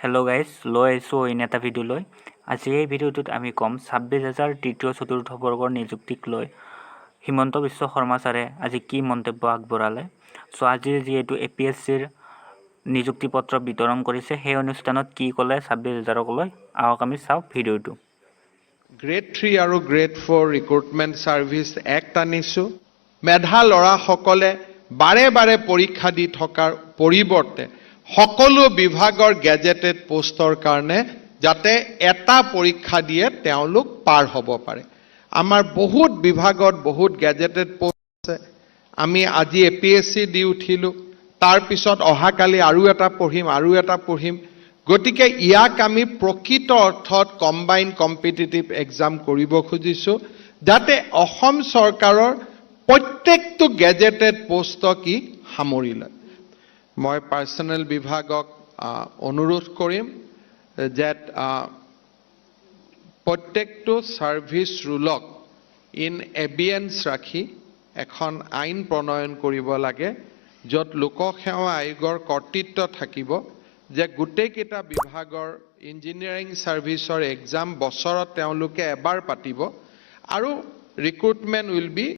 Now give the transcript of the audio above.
Hello' guys, লৈ আহিছোঁ অইন এটা ভিডিঅ' লৈ। আজি এই ভিডিঅ'টোত আমি ক'ম 26,000 তৃতীয় চতুৰ্থ বৰ্গৰ নিযুক্তিক লৈ হিমন্ত বিশ্ব শৰ্মা ছাৰে আজি কি মন্তব্য আগবঢ়ালে। চ' আজি যিহেতু APSCৰ নিযুক্তি পত্ৰ বিতৰণ কৰিছে, সেই অনুষ্ঠানত কি ক'লে 26,000ক লৈ আহক আমি চাওঁ ভিডিঅ'টো। গ্ৰেড 3 আৰু গ্ৰেড 4 ৰিক্ৰুটমেণ্ট ছাৰ্ভিচ এক্ট আনিছোঁ। মেধা ল'ৰাসকলে বাৰে বাৰে পৰীক্ষা দি থকাৰ পৰিৱৰ্তে সকলো বিভাগৰ গেজেটেড পোষ্টৰ কাৰণে যাতে এটা পৰীক্ষা দিয়ে তেওঁলোক পাৰ হ'ব পাৰে। আমাৰ বহুত বিভাগত বহুত গেজেটেড পোষ্ট আছে। আমি আজি APSC দি উঠিলোঁ, তাৰপিছত অহাকালি আৰু এটা পঢ়িম। গতিকে ইয়াক আমি প্ৰকৃত অৰ্থত কম্বাইন কম্পিটিটিভ এক্সাম কৰিব খুজিছোঁ, যাতে অসম চৰকাৰৰ প্ৰত্যেকটো গেজেটেড পোষ্টক ই সামৰি লয়। মই পাৰ্চনেল বিভাগক অনুৰোধ কৰিম যে প্ৰত্যেকটো ছাৰ্ভিচ ৰুলক ইন এবিয়েন্স ৰাখি এখন আইন প্ৰণয়ন কৰিব লাগে, য'ত লোকসেৱা আয়োগৰ কৰ্তৃত্ব থাকিব যে গোটেইকেইটা বিভাগৰ ইঞ্জিনিয়াৰিং ছাৰ্ভিচৰ এক্সাম বছৰত তেওঁলোকে এবাৰ পাতিব আৰু ৰিক্ৰুটমেণ্ট উইল বি